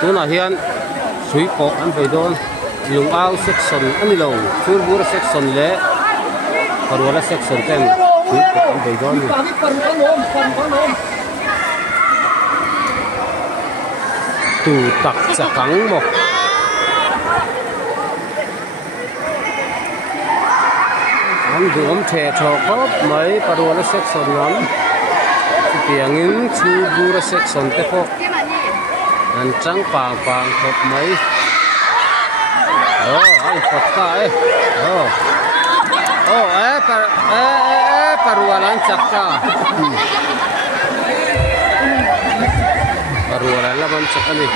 tu na hian sui pok an ve don lung au section ani lo tur bur section le parwala section ten sui pok an ve don tu tak chakang mo an duom the tho khop mai parwala section lam piangin chu bur section te pok an trăng pang khop mai anh phật ta ấy parualan chakka parualan laman chakani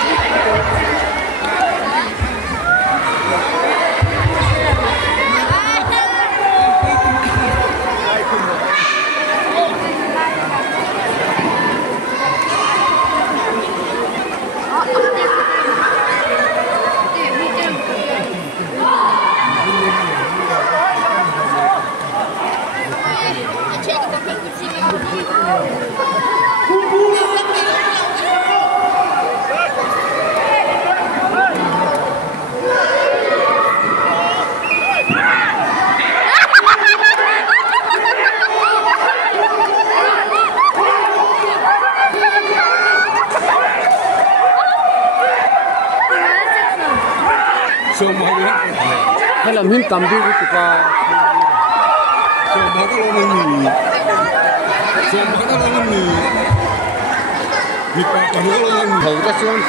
hay làm hiến tầm đi cái cả hầu ra xuống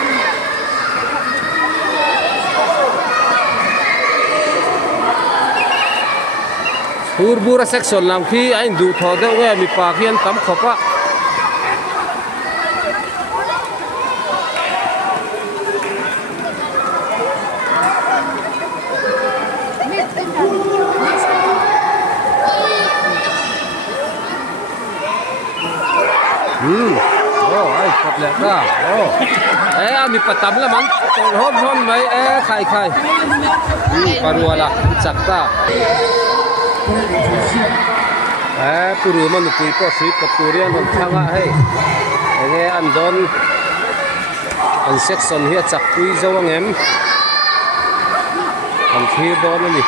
bura section làm khi anh đủ thọ đâu nghe bị pa khiên tắm khóc á ai cặp lẹ ra anh bị patam là mắn hôn hôn mấy khai paruala chặt ta puru man pui ko sui kapurian on thanga hey nghe anh don anh section hi chặt pui zawang em anh khi don ni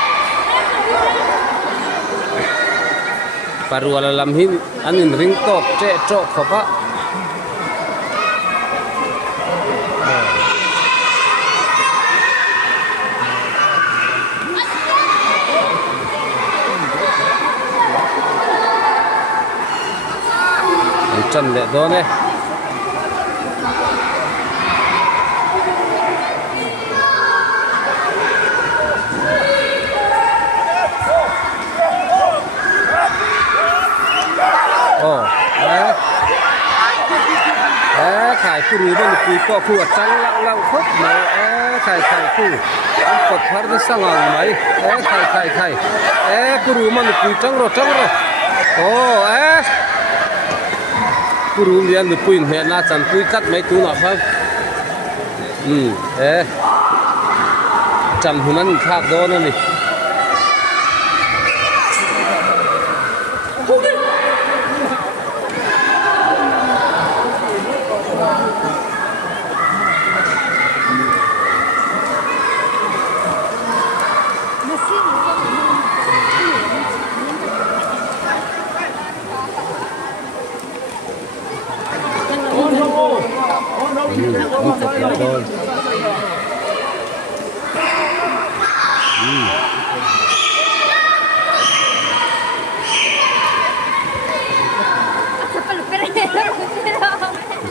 paruala lam hin anh ring top che cho khopa chân lệ đó này khải phụ nữ bên quý po phụ trắng lặng lặng khóc này khải phụ anh Phật phát ra sang hàng mấy khải phụ nữ bên quý trắng rồi puru lian được pin hiện na chẳng pui cắt mấy túi nọ không chẳng hồn ăn khác đó nữa này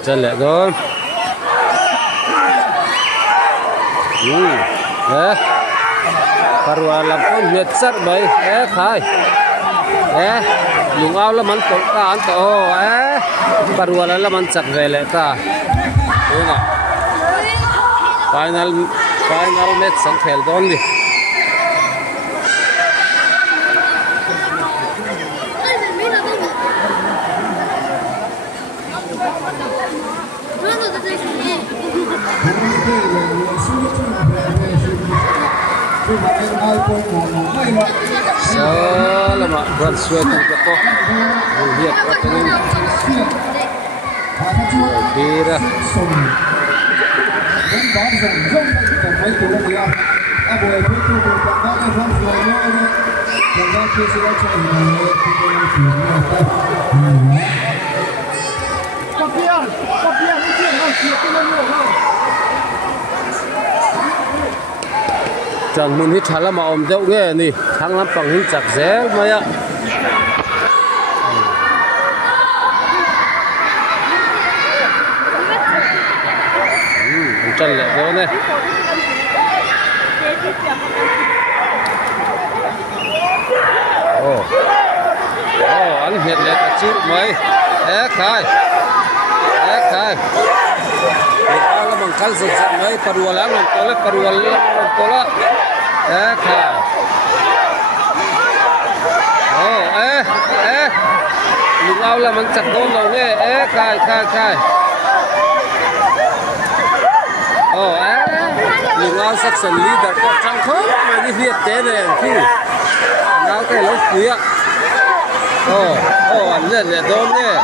chân lẹ rồi parwa làm con nhiệt sắt đấy khai dùng ao là mắn tổ ta ăn tổ parwa là mắn chặt về lẹ ta đúng không final match sang khel don đi Salamat bersuatu kita lihat pertandingan. Kira bán rộng rộng còn mấy cú là gì à buổi cuối cùng còn có cái phong rồi nữa còn ra kia sẽ chạy chẳng muốn hít thở là mà ôm đậu nghe nè thằng lắm bằng hít chặt rẽ mày ạ chân lẹ đó này anh hiện lẹ cả chút mấy khai là bằng khăn giật giật mấy parua lắm làm to lá khai lúc nào là mình chặt đôn đầu nè khai lúc nào section leader có trăng khớp mà đi Việt thế này thì nào cái lối quý ạ anh lên đôn nè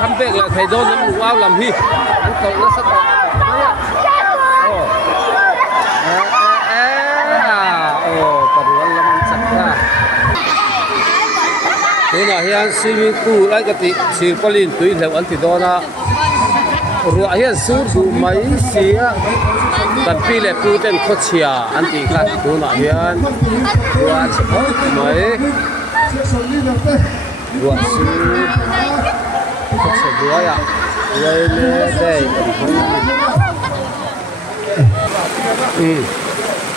khăm bẹc là thầy đôn lúc nào làm hi anh cậu nó sắp thế nào hiện swimming pool lại cái tí xì palin tùy theo anh thì đó na ruộng hiện sút dù mấy xí cần pi lệ pu tên khốt chia anh thì khác thế nào hiện ruộng sút mấy ruộng sút khốt sút ruộng à đây đây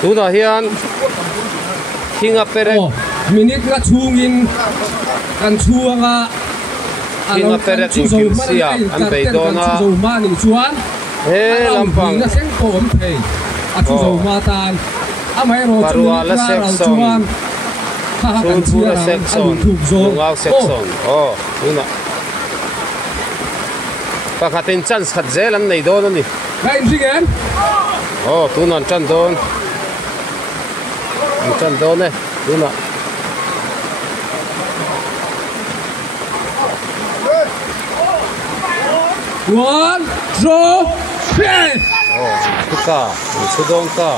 thế nào hiện khi ngập về minute nga chungin kan chuanga Kinga peret in sia an beidona mani chuan he lampang na seng pom thei a chu zo ma tan a mai ro paruala section Sulpura section Lungaw section tuna pakatin chance khat zel an nei don ani kai jigen tuna chan don ne tuna one, two, three. Suka, sudong ka.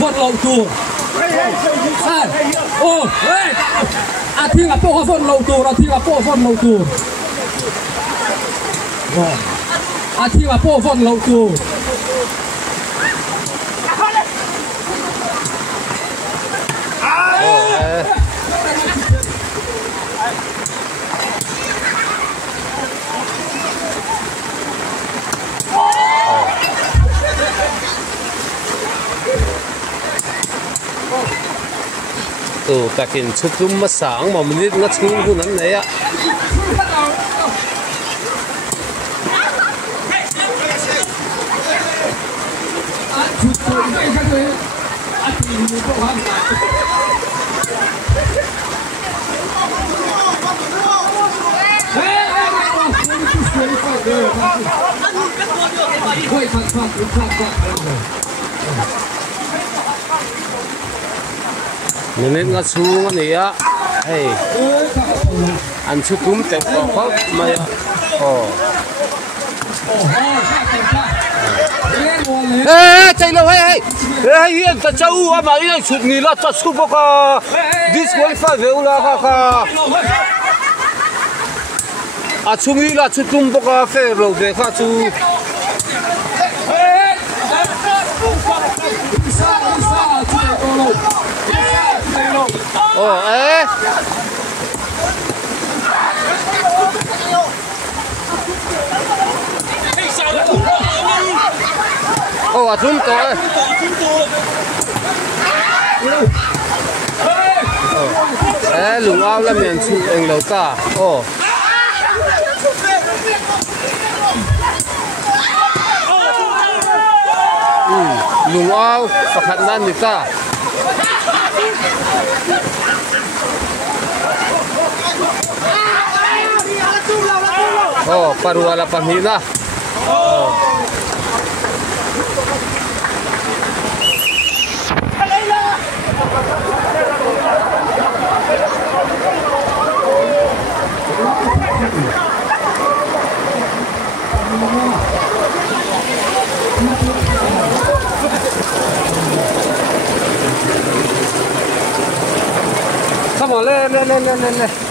Vân lậu tù. Thi là bộ vân lậu tù, thi là bộ vân lậu tù. Thi là bộ vân lậu tù. Takin chutum masang mà mình ngắt chung của nó này ạ. Mình ngắt chung này ạ. Hey, anh chutum tẹp vào khóc mày ạ. Chạy lâu hay hiện ta châu mà yên chụp nghỉ là ta chụp bọc disqualify về là chụp nghỉ là chụp tung bọc phê rồi về khá chụp chúng tôi lùng ao là miền chụp anh lâu cả lùng ao và khăn nan đi ta paruala pamina mà lên lên lên lên lên